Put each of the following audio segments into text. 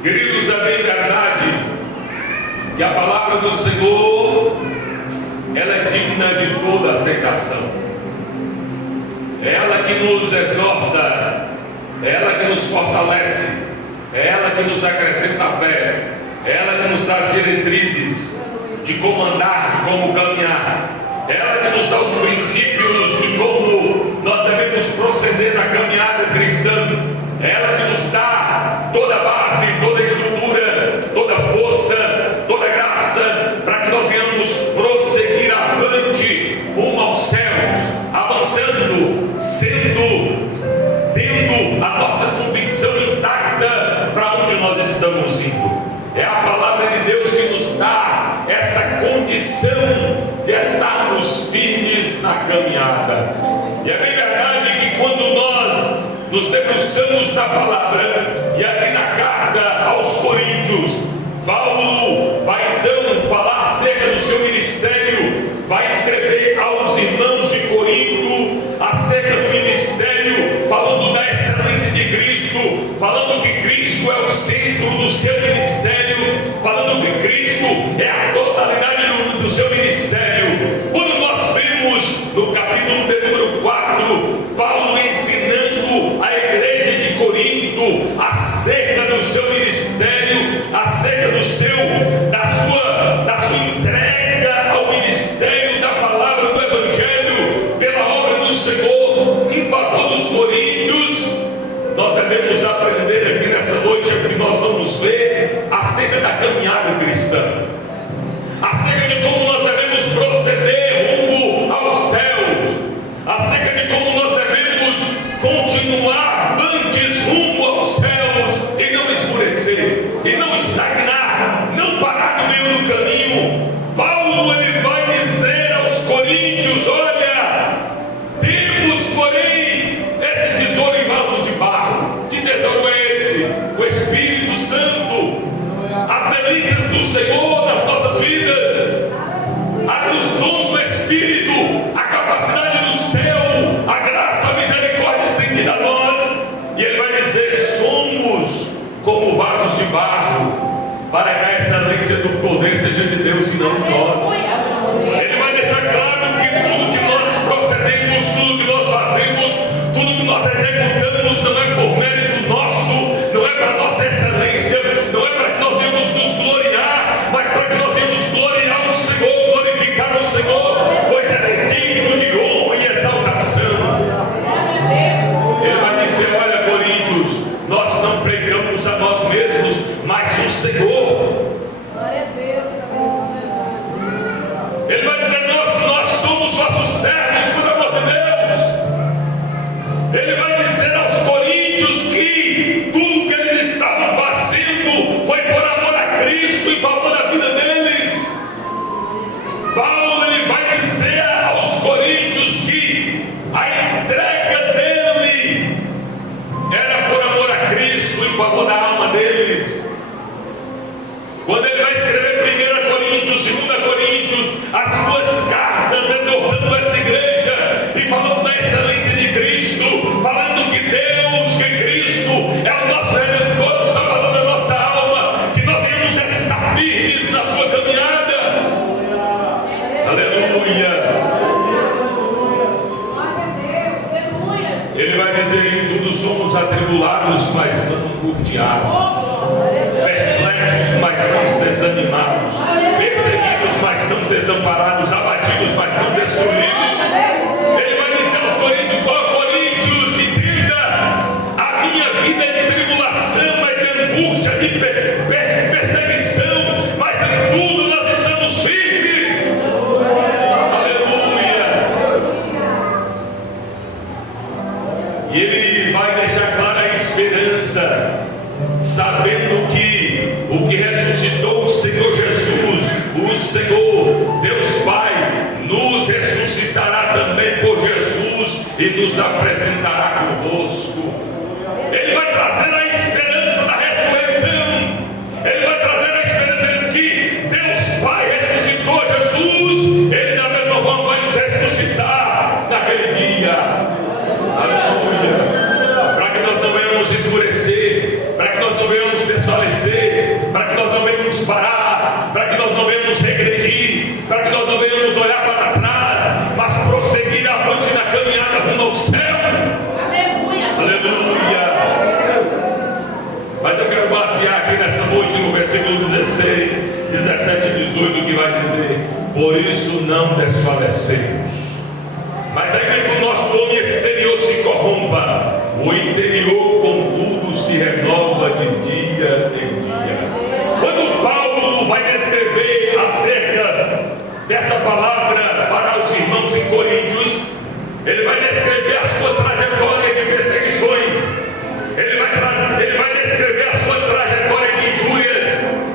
Queridos, é bem verdade que a palavra do Senhor, ela é digna de toda aceitação. É ela que nos exorta, é ela que nos fortalece, é ela que nos acrescenta a fé, é ela que nos dá as diretrizes de como andar, de como caminhar, é ela que nos dá os princípios de como nós devemos proceder na caminhada cristã, é ela que nos dá toda a base, toda a estrutura, toda a força, toda a graça, para que nós venhamos prosseguir avante rumo aos céus, avançando, tendo a nossa convicção intacta para onde nós estamos indo. É a palavra de Deus que nos dá essa condição de estarmos firmes na caminhada. E é bem verdade que quando nós nos debruçamos na palavra, e aqui na carta aos Coríntios, Paulo vai então falar acerca do seu ministério, vai escrever aos irmãos de Corinto acerca do ministério, falando da excelência de Cristo, falando que Cristo é o centro do seu ministério, falando que Cristo é a totalidade do seu ministério. Quando nós vemos no capítulo de número 4, Paulo ensinando a igreja de Corinto acerca do seu ministério, acerca da sua entrega ao ministério da palavra do Evangelho, pela obra do Senhor em favor dos coríntios, nós devemos aprender aqui nessa noite, que nós vamos ver acerca da caminhada cristã, acerca de como nós devemos proceder rumo aos céus, acerca de como nós devemos continuar avantes rumo aos céus e não esmorecer, e não estagnar, não parar no meio do caminho. Paulo, ele vai dizer aos coríntios: olha, temos porém esse tesouro em vasos de barro. Que tesouro é esse? O Espírito Santo, as delícias do Senhor nas nossas vidas, os dons do Espírito, a capacidade do céu, a graça, a misericórdia estendida a nós. E ele vai dizer: somos como vasos de barro, para que a excelência do poder seja de Deus e não de nós. Ele vai deixar claro que tudo que nós procedemos, tudo que nós fazemos, tudo que nós executamos não é por mérito nosso, não é para nossa excelência, não é para que nós venhamos nos gloriar, mas para que nós venhamos gloriar o Senhor, glorificar o Senhor, pois Ele é digno de honra e exaltação. Ele vai dizer: olha, Coríntios, nós não pregamos a nós mesmos, mas o Senhor. Glória a Deus. Ele vai dizer: nós somos vossos servos, por amor de Deus. Ele vai dizer aos coríntios que tudo que eles estavam fazendo foi por amor a Cristo, em favor da vida deles. Paulo, ele vai dizer aos coríntios que a entrega dele era por amor a Cristo, em favor da alma deles. Quando ele vai escrever 1 Coríntios, 2 Coríntios, as duas cartas exortando essa igreja e falando da excelência de Cristo, falando que Deus, que Cristo é o nosso Redentor, o Salvador da nossa alma, que nós devemos estar firmes na sua caminhada. Aleluia. Ele vai dizer: em tudo somos atribulados, mas não angustiados, perplexos, mas não desanimados, perseguidos, mas não desamparados, abatidos, mas não destruídos. Ele vai dizer aos coríntios: ó Coríntios, entenda, a minha vida é de tribulação, é de angústia, de perseguição, mas em tudo nós estamos firmes. Aleluia. E ele vai deixar clara a esperança, sabendo que o que ressuscitou o Senhor Jesus, o Senhor Deus Pai, nos ressuscitará também por Jesus e nos apresentará convosco. Ele vai trazer a esperança da ressurreição. Ele vai trazer a esperança de que Deus Pai ressuscitou Jesus. Ele da mesma forma vai nos ressuscitar naquele dia. Aleluia. Para que nós não venhamos escurecer, para que nós não venhamos desfalecer, para que nós não venhamos parar, para que nós não venhamos regredir, para que nós não venhamos olhar para trás, mas prosseguir avante na caminhada rumo ao céu. Aleluia! Aleluia! Mas eu quero basear aqui nessa noite no versículo 16, 17 e 18, que vai dizer: por isso não desfalecemos. Mas ainda que o nosso homem exterior se corrompa, o interior contudo se renova de dia em dia. Quando Paulo vai descrever acerca dessa palavra para os irmãos em Coríntios, ele vai descrever a sua trajetória de perseguições, ele vai descrever a sua trajetória de injúrias,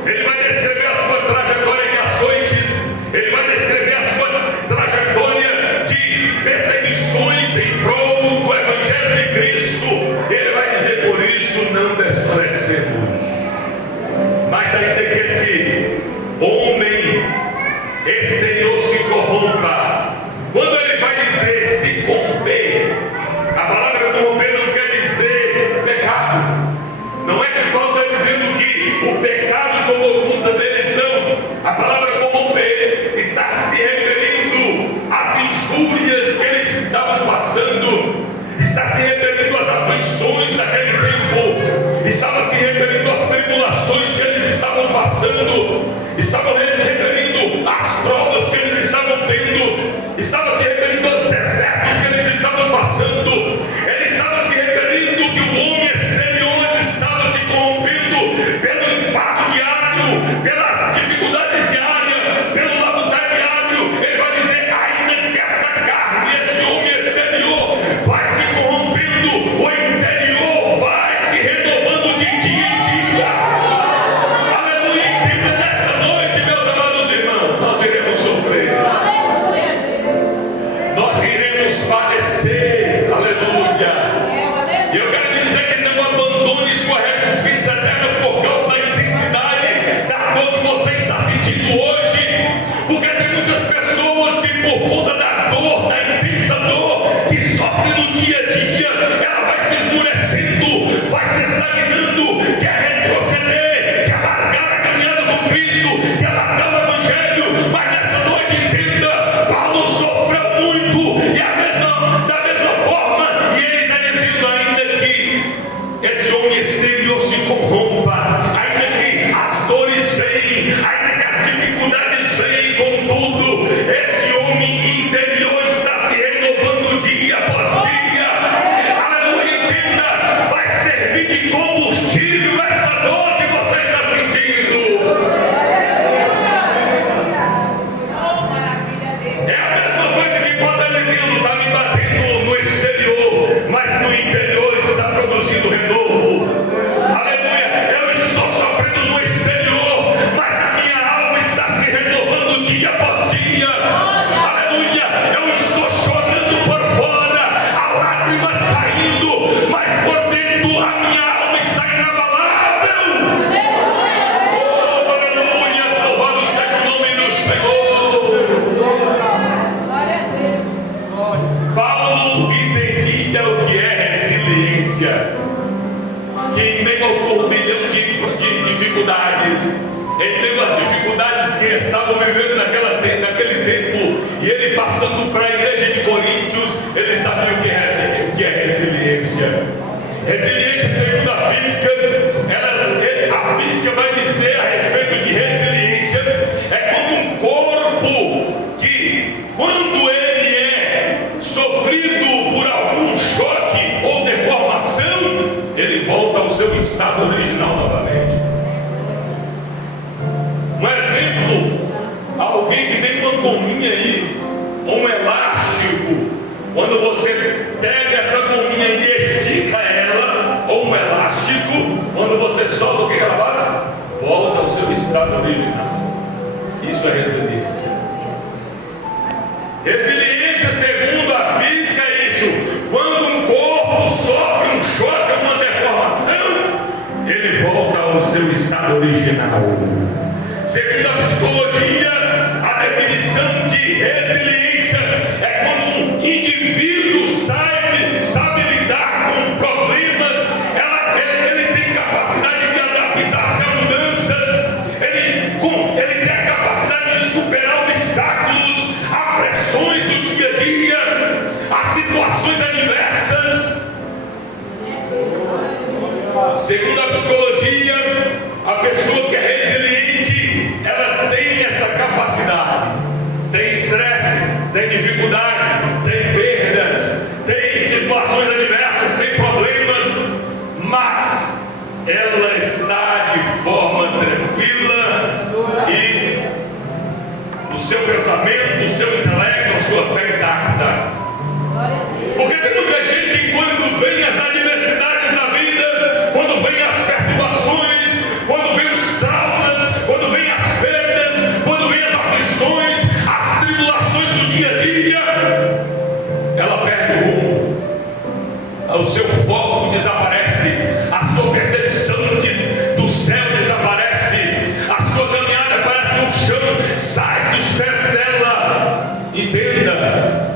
ele vai descrever a sua trajetória de açoites, ele vai descrever a sua trajetória de perseguições em prol do Evangelho de Cristo. Ele vai dizer: por isso não desfalecemos. Mas ainda que esse homem exterior se corrompa, quando ele vai dizer se corromper, a palavra corromper não quer dizer pecado. Não é que Paulo está dizendo que o pecado tomou conta deles, não. A palavra corromper está se referindo às injúrias que eles estavam passando, está se referindo às aflições daquele tempo, estava se referindo às tribulações que eles estavam passando, estava referindo às provas que eles estavam tendo, estava se referindo aos desertos que eles estavam passando, ele estava se referindo que o homem exterior estava se corrompendo pelo enfado diário, pelas dificuldades diárias, pelo labutar diário. Ele vai dizer: ainda que essa carne, esse homem exterior vai se corrompendo, o interior vai se renovando de dia em dia. Aleluia! Entenda, nessa noite, meus amados irmãos, nós iremos sofrer, nós iremos padecer. Aleluia! E eu quero dizer que não abandone sua recompensa eterna por causa da intensidade da dor que você está sentindo hoje, porque tem muitas pessoas que, por conta da dor, da intensa dor que sofre no dia a dia, ela vai se esmurecendo, vai se estagnando, quer retroceder, quer largar a caminhada com Cristo, quer largar o Evangelho. Mas nessa noite, entenda, Paulo sofreu muito, e da mesma forma, e ele está dizendo ainda que esse homem exterior se corrompa, ainda que as dores venham, ainda que as dificuldades venham, contudo, esse homem interior está se renovando dia após dia. Aleluia! Entenda, vai servir de combustível essa dor que você está sentindo. É a mesma coisa que Paulo está dizendo: está me batendo no exterior, mas no interior está produzindo renovo. Aleluia! Eu estou sofrendo no exterior, mas a minha alma está se renovando dia após dia. Aleluia! Eu estou chorando por fora, há lágrimas caindo, mas por dentro a minha alma está inabalável. Oh, aleluia! Louvado seja o nome do Senhor. Paulo entendia o que é resiliência, que em meio ao turbilhão de dificuldades, em meio às dificuldades que estavam vivendo naquele tempo, e ele passando para a igreja de Coríntios, ele sabia o que é resiliência. Resiliência, segundo a física, a física vai dizer a respeito de resiliência, é quando um corpo que, quando ele é sofrido por algum choque ou deformação, ele volta ao seu estado original novamente. Um exemplo: alguém que tem uma gominha aí, um elástico, quando você pega essa gominha e estica ela, ou um elástico, quando você solta, o que ela faz? Volta ao seu estado original. Isso é resiliência. Resiliência, segundo a física, é isso: quando um corpo sofre um choque, uma deformação, ele volta ao seu estado original. Segundo a psicologia, a definição de resiliência é quando um indivíduo sabe lidar com problemas, ele tem capacidade de adaptação Segundo a psicologia, a pessoa que é resiliente, ela tem essa capacidade. Tem estresse, tem dificuldade, tem perdas, tem situações adversas, tem problemas, mas ela está de forma tranquila e o seu pensamento, o seu intelecto, a sua fé intacta. Porque tem muita gente que quando vem as adversidades da vida, quando vem as perturbações, quando vem os traumas, quando vem as perdas, quando vem as aflições, as tribulações do dia a dia, ela perde o rumo, o seu foco desaparece, a sua percepção do céu desaparece, a sua caminhada parece que o chão sai dos pés dela. Entenda,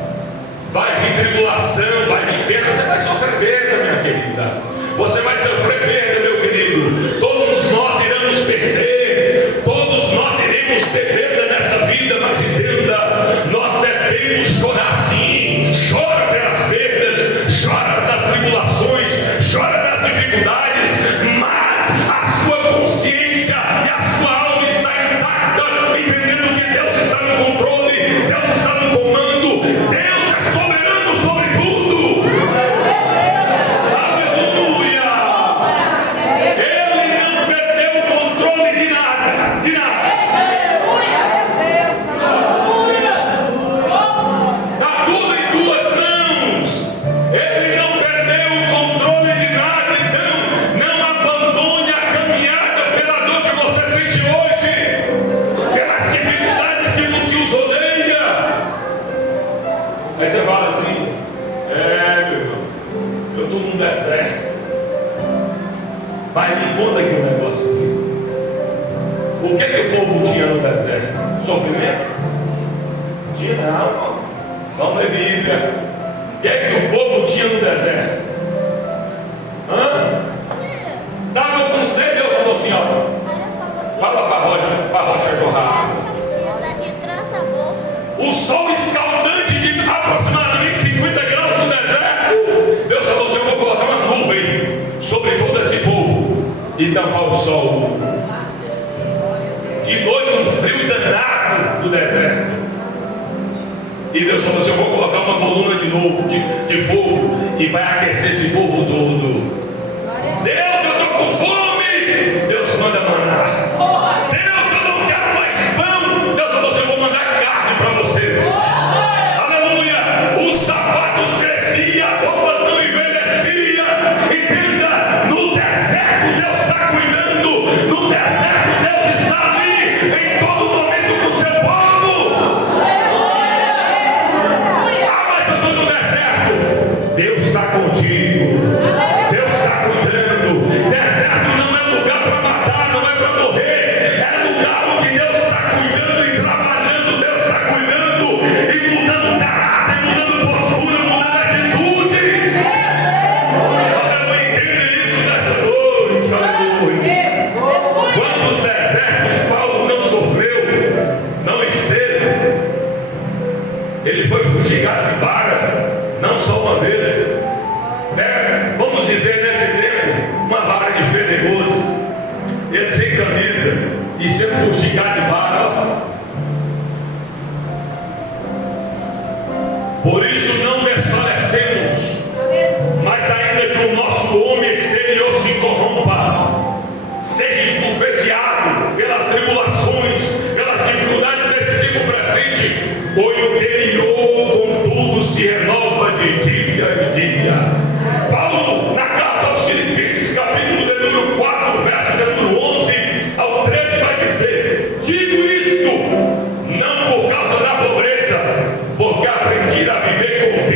vai vir tribulação, vai vir perda, você vai sofrer perda, minha querida, você vai sofrer perda, meu querido, todos nós iremos perder, todos nós iremos ter perda nessa vida, mas entenda, nós devemos chorar sim, chora pelas perdas, chora nas tribulações, chora nas dificuldades, mas a sua consciência e a sua alma está intacta, entendendo que Deus está no controle, Deus está no comando, Deus é soberano sobre tudo. Aleluia! Ele não perdeu o controle de nada, de nada. Está tudo em tuas mãos. Ele não perdeu o controle de nada. Então, não abandone a caminhada pela dor que você sente hoje, pelas dificuldades que os rodeia. Aí você fala assim: meu irmão, eu estou num deserto. Vai, me conta aqui um negócio comigo. O que o povo tinha no deserto? Sofrimento? Tinha não, irmão. Vamos ler Bíblia. O que o povo tinha no deserto? Estava com sede, Deus falou assim: ó, fala para a rocha jorrar água. O sol escaldante de aproximadamente 50 graus no deserto. Deus falou assim: eu vou colocar uma nuvem sobre todo esse povo e tampar o sol. De noite um frio danado no deserto. E Deus falou assim: eu vou colocar uma coluna de novo de fogo e vai aquecer esse povo todo. Deus, eu estou com fome. Deus manda maná. Deus, eu não quero mais pão. Deus falou assim: eu vou mandar carne para vocês. Aleluia. Os sapatos cresciam, as roupas não envelheciam. Entenda, no deserto Deus está cuidando. No deserto Deus está ali em todo momento com o seu povo. Mas eu estou no deserto. Deus está contigo. Deus está cuidando. Deserto não é lugar para matar, não é para morrer. É lugar onde Deus está cuidando e trabalhando. Deus está cuidando e mudando caráter, mudando postura, mudando atitude. Aleluia, entenda isso nessa noite. Aleluia. Quantos desertos Paulo não sofreu, não esteve? Ele foi fustigado de vara, não só uma vez. Vamos dizer nesse tempo, uma vara de fenegoso, ele sem camisa e sendo fustigado de vara. Por isso não desfalecemos, mas ainda que o nosso homem exterior se corrompa, seja esbofeteado pelas tribulações, pelas dificuldades desse tempo presente, o interior contudo se renova de dia em dia. Paulo, na carta aos Filipenses, capítulo de número 4, verso de número 11 ao 13, vai dizer: digo isto não por causa da pobreza, porque aprendi a viver com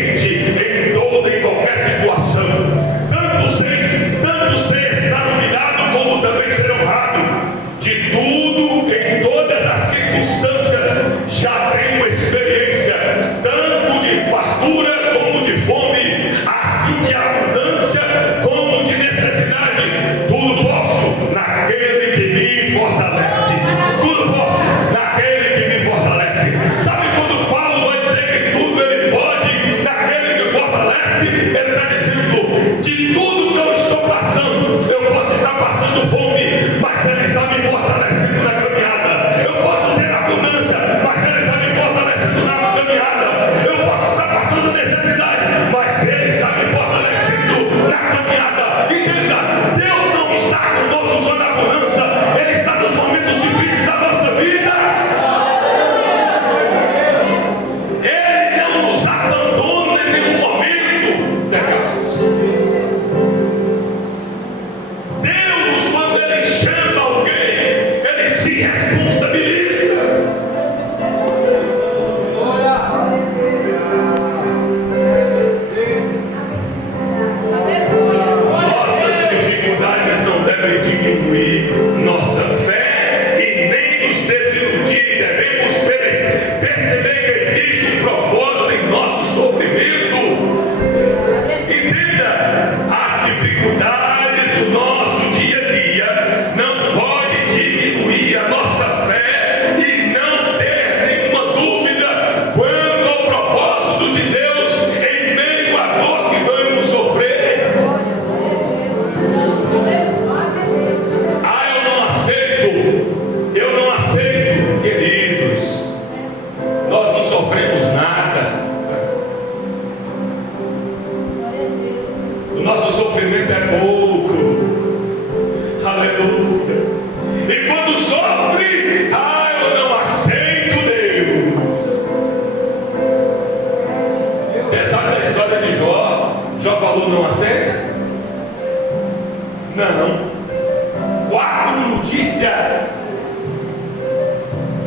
notícia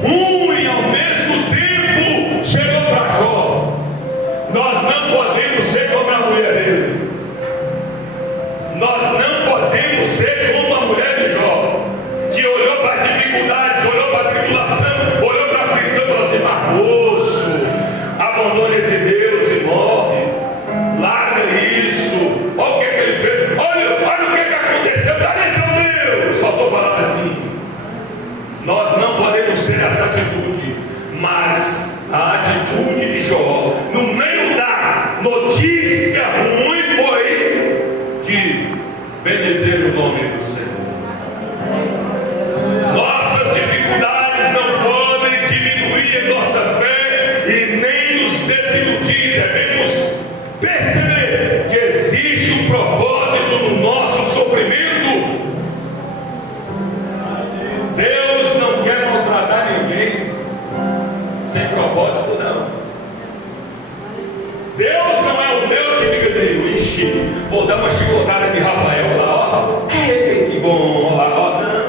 ruim ao mesmo tempo chegou para Jó. Nós não podemos ser como a mulher dele. Nós não podemos ser como a mulher de Jó, que olhou para as dificuldades, olhou para a tribulação, olhou para a aflição e falou assim: mas moço, abandone esse Deus e morre, larga isso. Olha o que ele fez, olha o que aconteceu, cadê seu Deus? Só estou falando assim. Nós não podemos ter essa atitude, mas a atitude de Jó, no meio da notícia ruim, foi de bendizer o nome do Senhor. Nossas dificuldades não podem diminuir a nossa fé e nem nos desiludir. Devemos perceber que existe um propósito no nosso sofrimento. Deus não quer maltratar ninguém sem propósito, não. Deus não é um Deus que fica de ixi, vou dar uma chicotada de Rafael lá, ó. Que bom, lá, ó. Não.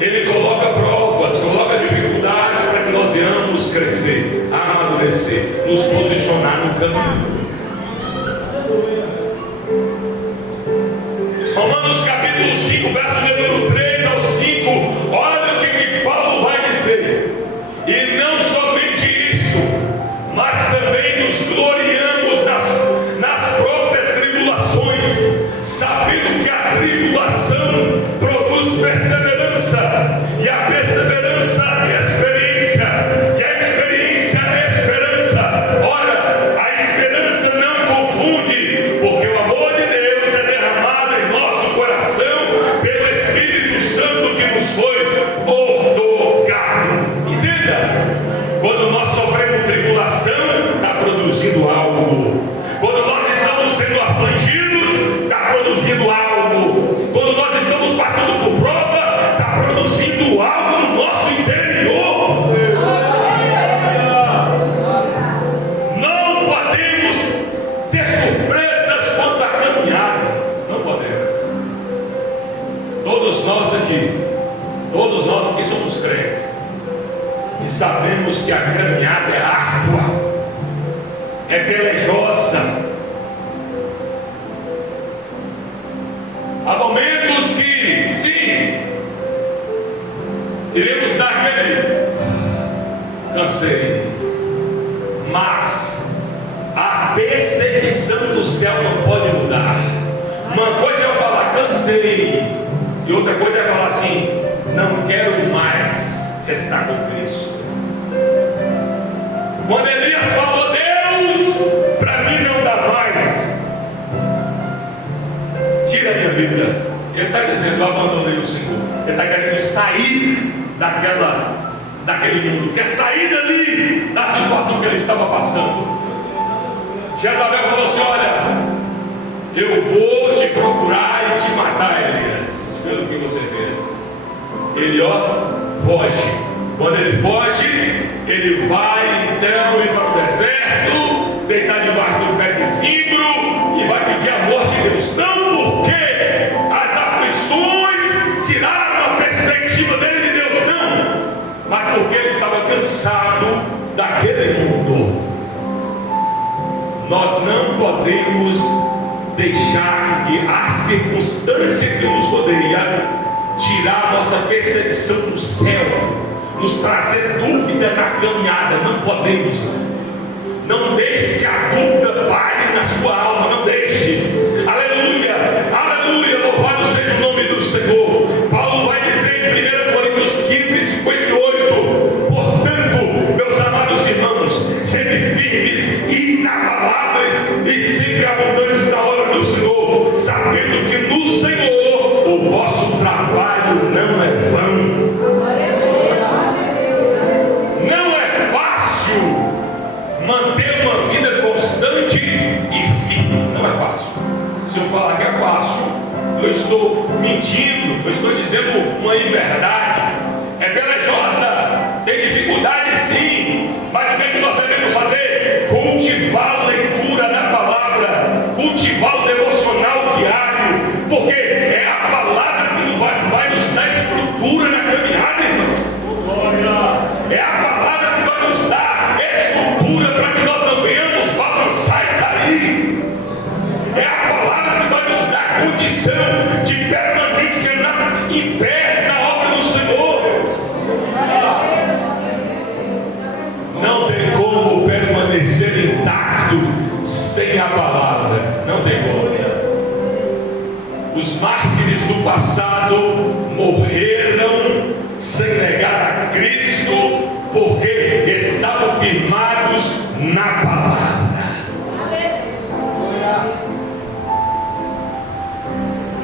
Ele coloca provas, coloca dificuldades para que nós venhamos crescer, amadurecer, nos posicionar no caminho. Romanos capítulo 5, verso número 3 ao 5, olha o que Paulo vai dizer. E não somente isso, mas também nos gloriamos nas próprias tribulações, sabendo que a tribulação produz perseverança, e a perseverança é experiência, e a experiência é esperança. Ora, a esperança não confunde, porque o amor de Deus é derramado em nosso coração pelo Espírito Santo que nos foi otorgado. Entenda? Quando nós sofremos tribulação, está produzindo algo. Quando nós estamos sendo afligidos, está produzindo algo. Quando nós estamos passando por prova, está produzindo algo no nosso interior. Não podemos ter surpresas quanto à caminhada. Não podemos. Todos nós aqui somos crentes e sabemos que a caminhada é árdua, é pelejosa. Há momentos que, sim, iremos dar aquele cansei, mas a perseguição do céu não pode mudar. Uma coisa é eu falar cansei, e outra coisa é falar assim: não quero mais estar com Cristo. Quando Elias falou: Deus, para mim não dá mais, tira a minha vida. Ele está dizendo: eu abandonei o Senhor. Ele está querendo sair daquele mundo, quer sair dali, da situação que ele estava passando. Jezabel falou assim: olha, eu vou te procurar e te matar, Elias, pelo que você fez. Ele, foge. Quando ele foge, ele vai então ir para o deserto, deitar debaixo do pé de zimbro e vai pedir a morte de Deus. Não porque as aflições tiraram a perspectiva dele de Deus, não, mas porque ele estava cansado daquele mundo. Nós não podemos deixar que a circunstância que nos rodeia tirar nossa percepção do céu, nos trazer dúvida na caminhada. Não podemos. Não deixe que a dúvida pare na sua alma. Não deixe. Aleluia, aleluia, louvado seja o nome do Senhor. Paulo vai dizer em 1 Coríntios 15, 58: portanto, meus amados irmãos, sede firmes e inabaláveis e sempre abundantes na obra do Senhor, sabendo que no Senhor o vosso trabalho não é vão. Não é fácil manter uma vida constante e firme. Não é fácil. Se eu falar que é fácil, eu estou mentindo, eu estou dizendo uma inverdade. É pelejosa, tem dificuldade sim, mas o que é que nós devemos fazer? Cultivar a leitura da palavra, cultivar o devocional diário, porque é a palavra passado morreram sem negar a Cristo, porque estavam firmados na palavra.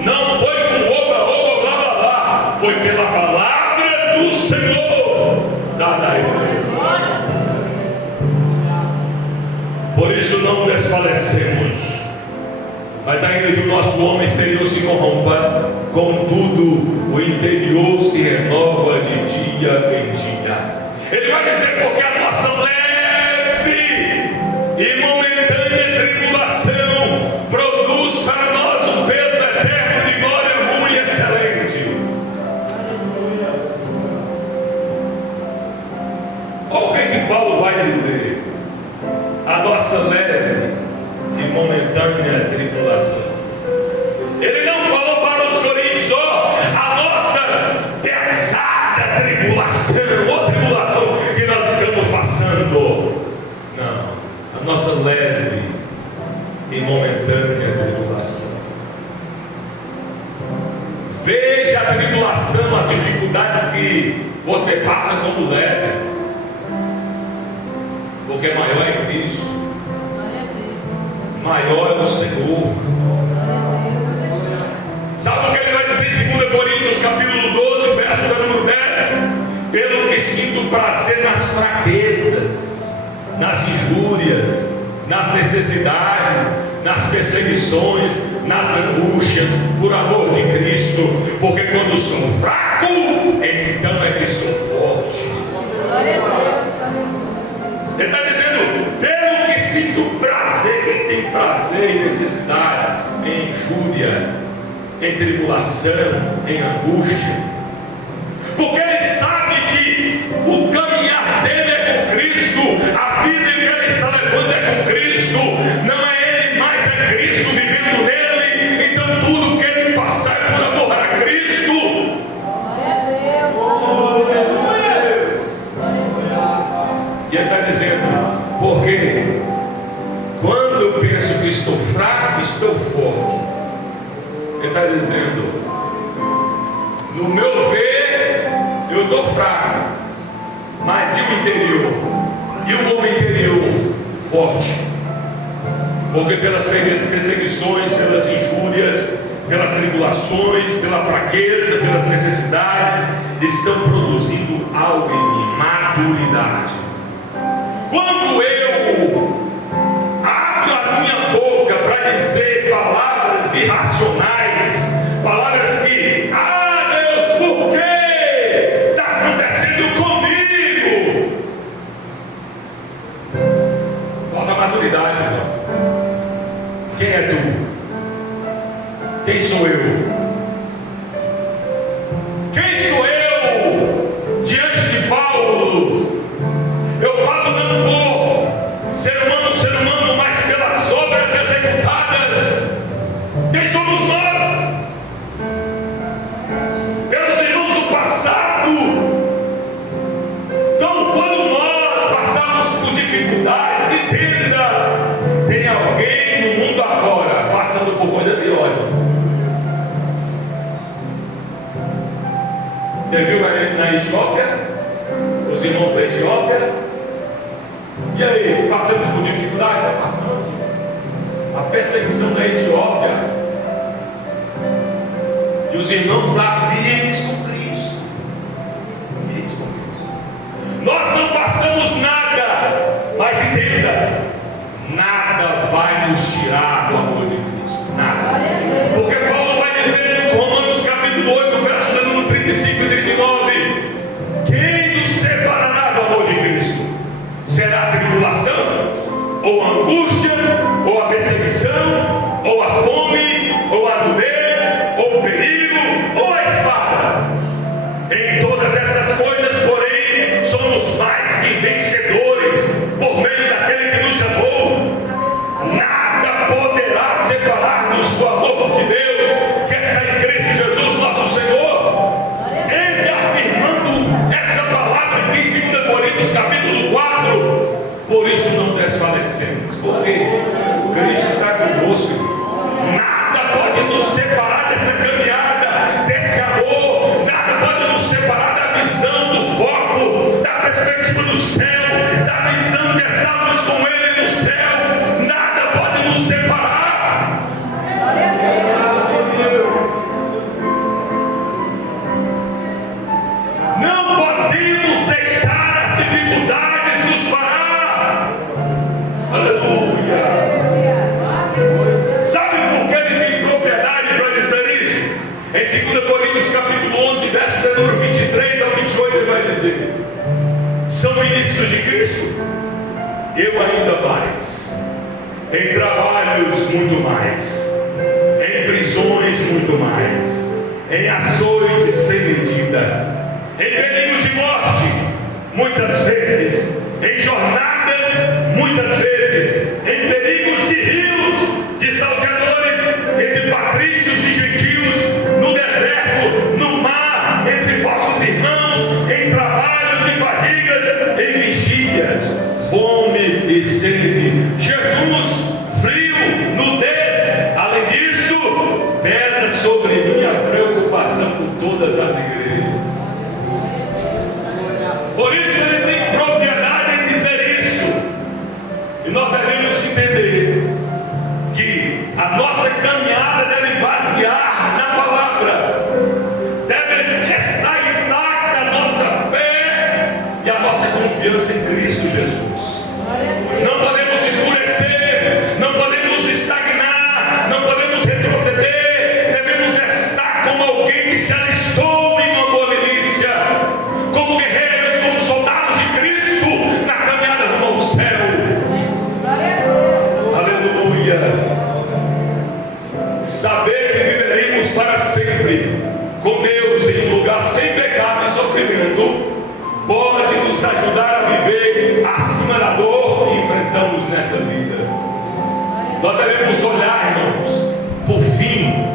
Não foi com oba, blá, blá, blá. Foi pela palavra do Senhor dada a eles. Por isso não desfalecemos. Mas ainda que o nosso homem exterior se corrompa, contudo o interior se renova de dia em dia. Ele vai dizer, porque a nossa leve e momentânea tribulação produz para nós um peso eterno de glória muito excelente. Olha o que Paulo vai dizer. A nossa leve e momentânea tribulação. Ele não falou para os coríntios, a nossa pesada tribulação, ou tribulação que nós estamos passando. Não, a nossa leve e momentânea tribulação. Veja a tribulação, as dificuldades que você passa como leve, porque maior é Cristo, maior é o Senhor. Sabe o que ele vai dizer em 2 Coríntios capítulo 12, verso número 10? Pelo que sinto prazer nas fraquezas, nas injúrias, nas necessidades, nas perseguições, nas angústias, por amor de Cristo, porque quando sou fraco, então é que sou forte. Ele está dizendo, pelo que sinto prazer, quem tem prazer em necessidades, em injúria, em tribulação, em angústia, porque ele sabe que o caminhar dele é com Cristo, a vida que ele está levando é com Cristo, não é ele, mas é Cristo vivendo nele, então tudo que ele passar é por amor a Cristo. E ele está dizendo, porque quando eu penso que estou fraco, estou forte. Ele está dizendo, no meu ver, eu estou fraco, mas e o interior? E o homem interior? Forte. Porque pelas perseguições, pelas injúrias, pelas tribulações, pela fraqueza, pelas necessidades, estão produzindo algo em mim, maturidade. Quando eu abro a minha boca para dizer palavras irracionais, palavras que, Deus, por que está acontecendo comigo? Falta maturidade, irmão. Quem é tu? Quem sou eu? Quem sou eu diante de Paulo? Eu falo não por ser humano, mas pelas obras executadas. Quem somos nós? Pelos irmãos do passado. Então, quando nós passamos por dificuldades, entenda, tem alguém no mundo agora passando por coisa pior. Você viu na Etiópia? Os irmãos da Etiópia? E aí, passamos por dificuldade? Está passando. A perseguição da Etiópia. E os irmãos lá firmes com Cristo. Firmes com Cristo. Nós não passamos nada, mas entenda, nada vai nos tirar do amor de Cristo. Nada. Porque Paulo vai dizer em Romanos capítulo 8, verso número 35 e 39: quem nos separará do amor de Cristo? Será a tribulação, ou a angústia, ou a perseguição, ou a fome, ou a nudez, ou o perigo, ou a espada? Em todas essas coisas, porém, somos mais que vencedores por meio daquele que nos amou. Nada poderá separar-nos do amor de Deus que está em Cristo Jesus nosso Senhor. Ele afirmando essa palavra aqui em 2 Coríntios capítulo 4. Por isso não desfalecemos. Por quê? Coríntios capítulo 11, verso de número 23 ao 28, ele vai dizer: são ministros de Cristo? Eu ainda mais, em trabalhos muito mais, em prisões muito mais, em açoites sem medida, em perigos de morte, muitas vezes, em jornadas, muitas vezes, em perigos de rios, de salteadores, entre patrícios e gentios, no deserto, no mar, entre vossos irmãos, em trabalhos e fadigas, em vigílias, fome e sede, jejuns, frio, nudez. Além disso, pesa sobre mim a preocupação com todas as igrejas. Por isso ele tem propriedade em dizer isso. E nós devemos entender que a nossa caminhada deve basear na palavra, deve estar intacta a nossa fé e a nossa confiança em Cristo Jesus. Não podemos escurecer, não podemos estagnar, não podemos retroceder. Devemos estar como alguém que se alistou em uma boa milícia, como guerreiros, como soldados de Cristo na caminhada rumo ao céu. Aleluia. Saber que viveremos para sempre com Deus em um lugar sem pecado e sofrimento pode nos ajudar a viver acima da dor que enfrentamos nessa vida. Nós devemos olhar, irmãos, por fim,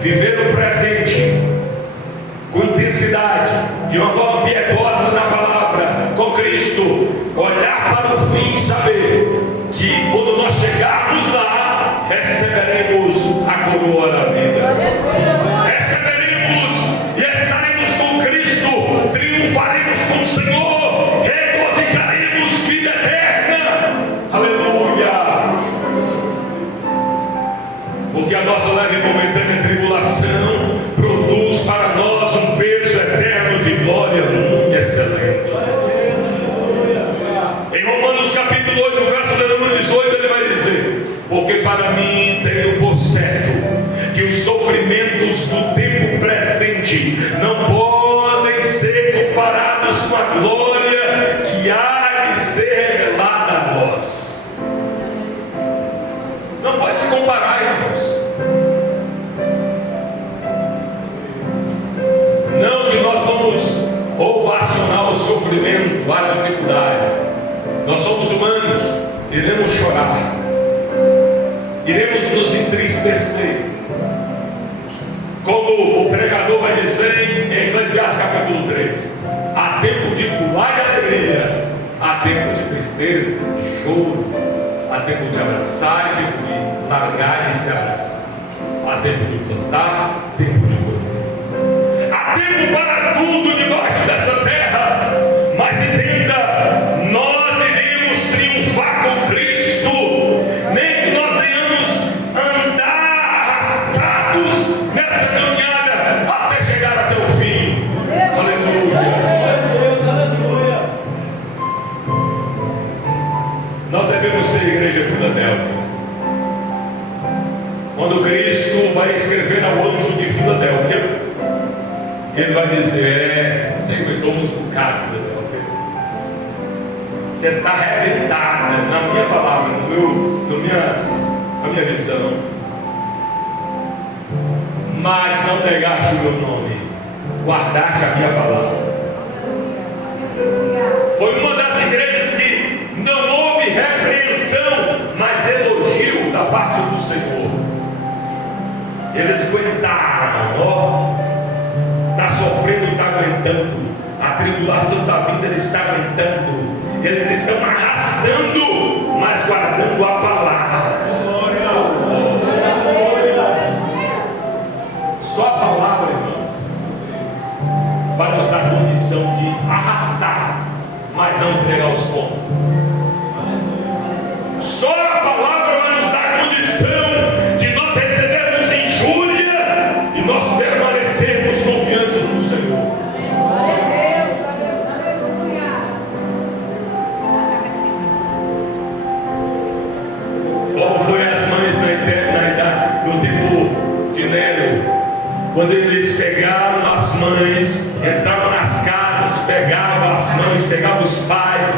viver o presente com intensidade, de uma forma piedosa na palavra, com Cristo, olhar para o fim e saber que quando nós chegarmos lá, receberemos a coroa da vida. Receberemos e estaremos com Cristo, triunfaremos com o Senhor, regozijaremos vida eterna. Aleluia! Porque a nossa leve e momentânea tribulação produz para nós um peso eterno de glória muito excelente. Em Romanos capítulo 8, verso de número 18, ele vai dizer: porque para mim tenho por certo que os sofrimentos do tempo presente não podem ser comparados com a glória que há de ser revelada a nós. Não pode se comparar, irmãos. Não que nós vamos ovacionar o sofrimento, as dificuldades. Nós somos humanos, iremos chorar, iremos nos entristecer. Como o pregador vai dizer em Eclesiastes capítulo 3: há tempo de pular de alegria, há tempo de tristeza, de choro, há tempo de abraçar e tempo de largar e se abraçar, há tempo de cantar, tempo de correr, há tempo para tudo debaixo dessa terra. Mas entenda, nós iremos triunfar com Cristo, nem que nós venhamos andar arrastados nessa caminhada até chegar até o fim. Aleluia. Nós devemos ser Igreja Filadélfia. Quando Cristo vai escrever ao anjo de Filadélfia, ele vai dizer: você aguentou uns bocados, Filadélfia. Você está arrebentada na minha palavra, na minha visão. Mas não negaste o meu nome, guardaste a minha palavra. Foi uma das igrejas que não houve repreensão, mas elogio da parte do Senhor. Eles aguentaram, ó. Está sofrendo e está aguentando. A tribulação da vida eles estão aguentando. Eles estão arrastando, mas guardando a palavra. Só a palavra, irmão, vai nos dar condição de arrastar, mas não entregar os pontos. Só a palavra vai nos dar condição de nós recebermos injúria e nós permanecermos confiantes no Senhor. Como foi as mães no tempo de Nero, quando eles pegaram as mães, entravam nas casas, pegavam as mães, pegavam os pais,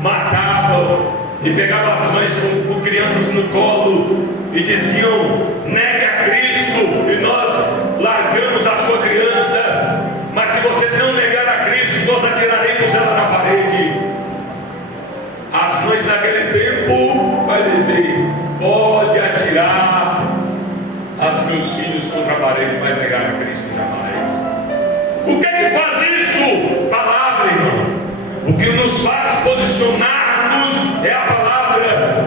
matavam e pegavam as mães com crianças no colo e diziam: negue a Cristo e nós largamos a sua criança, mas se você não negar a Cristo, nós atiraremos ela na parede. As mães naquele tempo vai dizer: pode atirar os meus filhos contra a parede, mas negar a Cristo jamais. O que é que faz isso? Palavra, irmão. O que nos faz posicionar-nos é a palavra.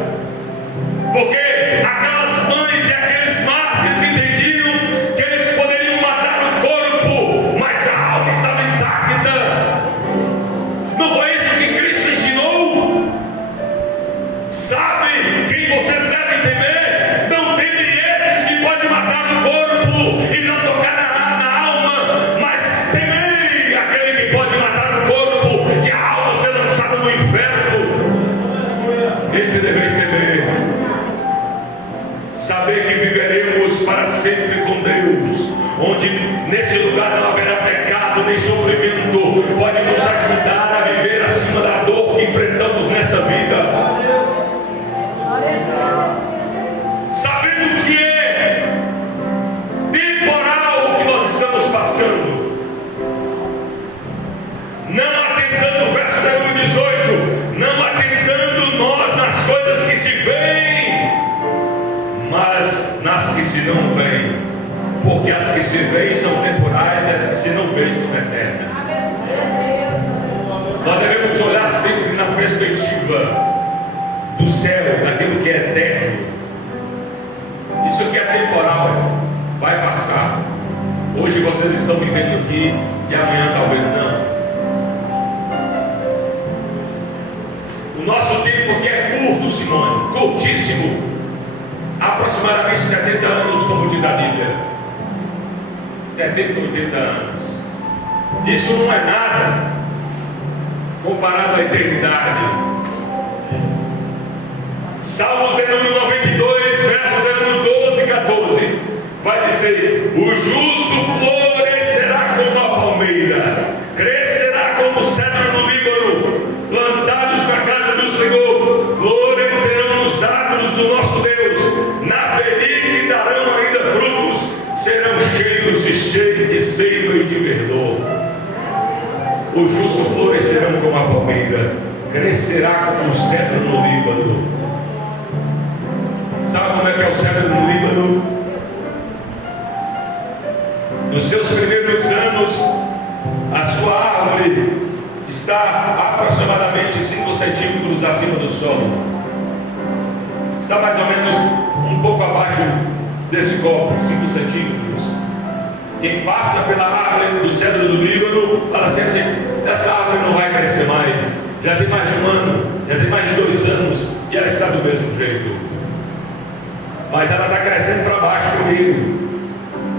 Porque aquelas mães e aqueles mártires entendiam que eles poderiam matar o corpo, mas a alma estava intacta. Não foi isso que Cristo ensinou? Sabe quem vocês devem temer? Não temem esses que podem matar o corpo e não tocar na alma, mas temei aquele que pode matar o corpo, que a alma seja lançada no inferno. Esse deveis temer. Saber que viveremos para sempre com Deus, onde nesse lugar não haverá pecado nem sofrimento, pode nos ajudar a viver acima da dor que enfrentamos nessa vida. Sabendo que é temporal o que nós estamos passando, não atentando, verso 18, não atentando nós nas coisas que se veem, mas nas que se não veem, porque as que se veem são temporais e as que se não veem são eternas. Nós devemos olhar sempre na perspectiva do céu, daquilo que é eterno. Isso aqui é temporal, vai passar. Hoje vocês estão vivendo aqui e amanhã talvez não. O nosso tempo aqui é curto, Simone, curtíssimo. Aproximadamente 70 anos, como diz a Bíblia. 70, 80 anos. Isso não é nada comparado à eternidade. Salmos de número 92, verso de número 12 e 14, vai dizer: o justo florescerá como a palmeira, crescerá como o cedro no Líbano, plantados na casa do Senhor, florescerão nos átrios do nosso Deus, na velhice darão ainda frutos, serão cheios de seiva e de verdor. O justo florescerá como a palmeira, crescerá como o cedro no Líbano. Sabe como é que é o cedro no Líbano? Nos seus primeiros anos, a sua árvore está aproximadamente 5 centímetros acima do solo. Está mais ou menos um pouco abaixo desse copo, 5 centímetros. Quem passa pela árvore do cedro do Líbano fala assim: essa árvore não vai crescer mais. Já tem mais de um ano, já tem mais de 2 anos e ela está do mesmo jeito. Mas ela está crescendo para baixo primeiro.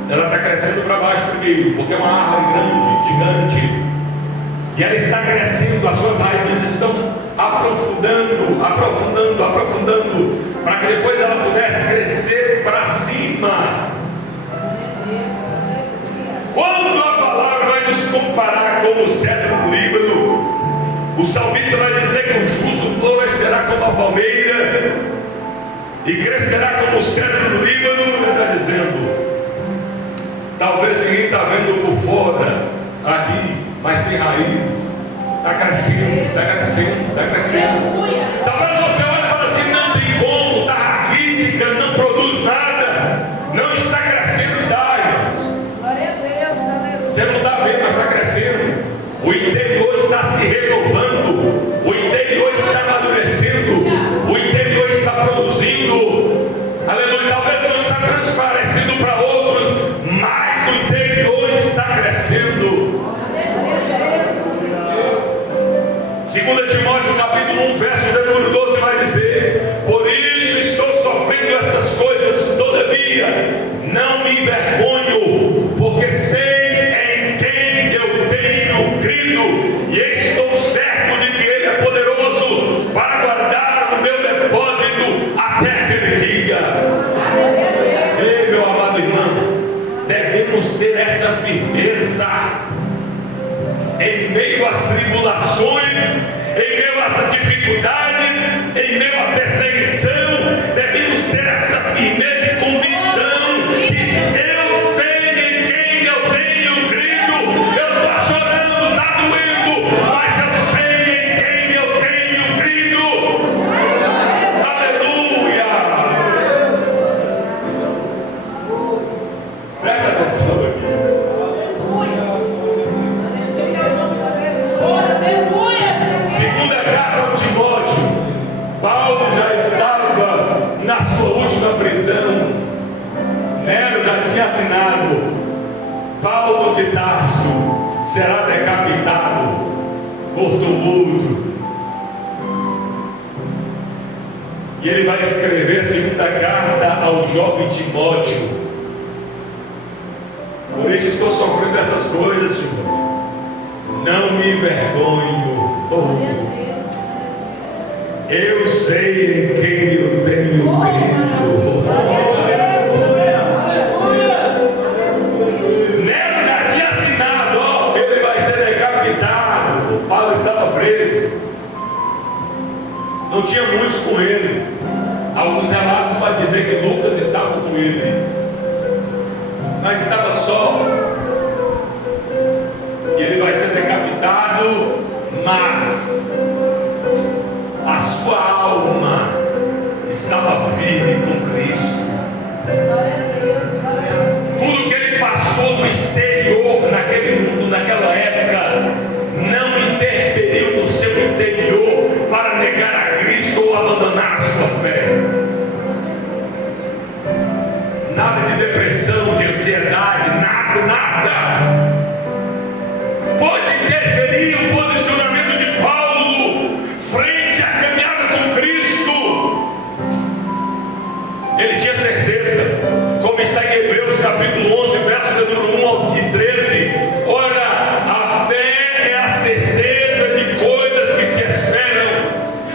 Ela está crescendo para baixo primeiro, porque é uma árvore grande, gigante. E ela está crescendo, as suas raízes estão aprofundando, para que depois ela pudesse crescer para cima. Quando a palavra vai nos comparar com o cedro do Líbano, o salmista vai dizer que o justo florescerá como a palmeira e crescerá como o cedro do Líbano. Ele está dizendo: talvez ninguém está vendo por fora aqui, mas tem raiz, está crescendo, está crescendo, está crescendo. Talvez você olhe e fale assim: não tem como, está raquítica, não produz nada, não está crescendo. Você não está vendo, mas está crescendo. O interior está se renovando, o interior está amadurecendo, o interior está produzindo. Aleluia. Talvez não está transparecendo para outros, mas o interior está crescendo. 2 Timóteo capítulo 1, verso de número 12 vai dizer: por isso estou sofrendo estas coisas, todavia não me envergonho, porque sei em quem eu tenho crido essa firmeza em meio às tribulações, em meio às dificuldades, em meio à perseguição. Devemos ter essa firmeza e convicção que eu sei em quem eu tenho crido. Eu estou chorando, está doendo, mas eu sei em quem eu tenho crido. Aleluia! Presta atenção aqui. Segunda carta ao Timóteo. Paulo já estava na sua última prisão. Nero já tinha assinado. Paulo de Tarso será decapitado por tumulto. E ele vai escrever a segunda carta ao jovem Timóteo. Por isso estou sofrendo essas coisas, Senhor. Não me envergonho. Eu sei em quem eu tenho crido. Nero já tinha assinado, ele vai ser decapitado. Paulo estava preso. Não tinha muitos com ele. Alguns relatos vão dizer que Lucas estava com ele, mas estava só. E ele vai ser decapitado, mas a sua alma estava firme com Cristo. Tudo que ele passou no exterior, naquele mundo, naquela época, não interferiu no seu interior para negar a Cristo ou abandonar a sua fé. Nada de depressão, de ansiedade, nada. Pode interferir o posicionamento de Paulo frente à caminhada com Cristo. Ele tinha certeza, como está em Hebreus capítulo 11, verso número 1 e 13. Ora, a fé é a certeza de coisas que se esperam,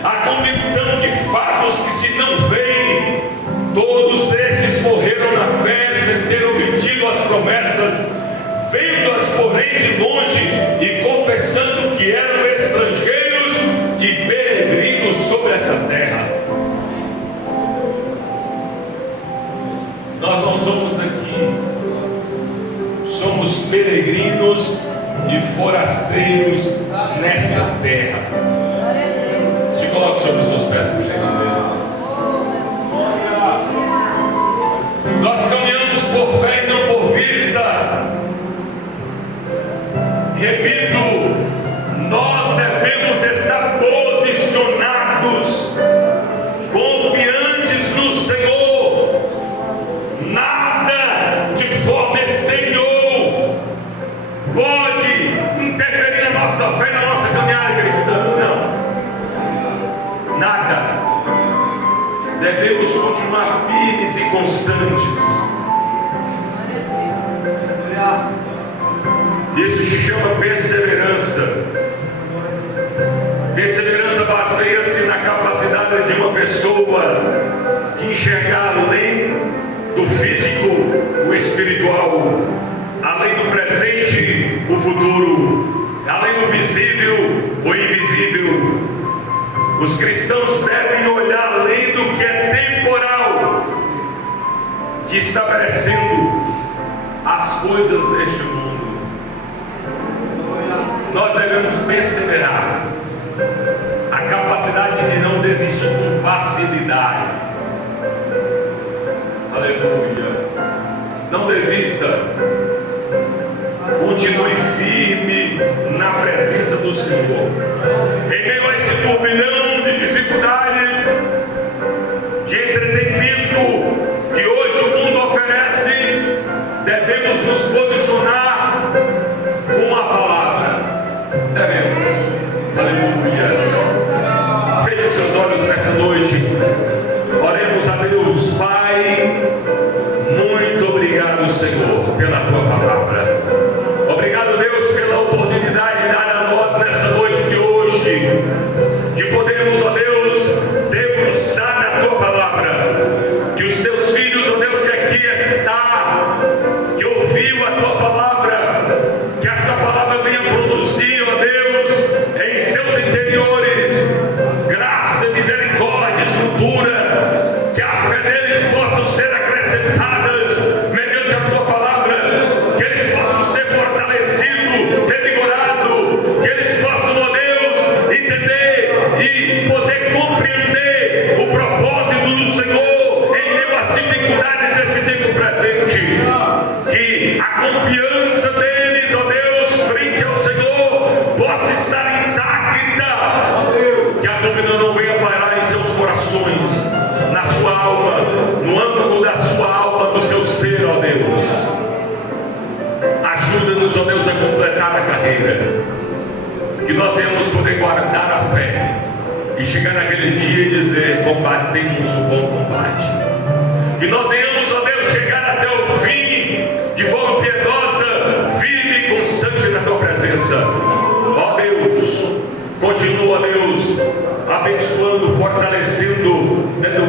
a convicção de fatos que se não veem. Todos estes morreram na fé sem ter obtido as promessas, vendo-as porém de longe e confessando que eram estrangeiros e peregrinos sobre essa terra. Nós não somos daqui, somos peregrinos e forasteiros nessa terra. Se coloque sobre os seus pés, por gentileza. Nós caminhamos por fé e não por vista. Repito, nós devemos estar posicionados, confiantes no Senhor. Nada de forma exterior pode interferir na nossa fé, na nossa caminhada cristã. Não. Nada. Devemos continuar firmes e constantes. Isso se chama perseverança. Perseverança baseia-se na capacidade de uma pessoa de enxergar além do físico, o espiritual, além do presente, o futuro, além do visível, o invisível. Os cristãos devem olhar além do que é temporal, estabelecendo as coisas deste mundo. Nós devemos perseverar, a capacidade de não desistir com facilidade. Aleluia. Não desista. Continue firme na presença do Senhor. Em meio a esse turbilhão de dificuldades, de entretenimento que hoje o mundo oferece, devemos nos posicionar com a palavra. Devemos. Aleluia. Feche os seus olhos nessa noite. Oremos a Deus. Pai, muito obrigado, Senhor, pela tua palavra. Obrigado, Deus, pela oportunidade dada a nós nessa noite de hoje, de podermos, ó Deus, debruçar na tua palavra. Que os teus filhos, ó Deus, que aqui está, que ouviu a tua palavra, confiança deles, ó Deus, frente ao Senhor, possa estar intacta, que a dúvida não venha parar em seus corações, na sua alma, no âmago da sua alma, do seu ser, ó Deus. Ajuda-nos, ó Deus, a completar a carreira, que nós venhamos poder guardar a fé e chegar naquele dia e dizer: combatemos o bom combate. Que nós venhamos, ó Deus, chegar até o fim de forma piedosa, firme e constante na tua presença. Ó Deus, continua, Deus, abençoando, fortalecendo, dando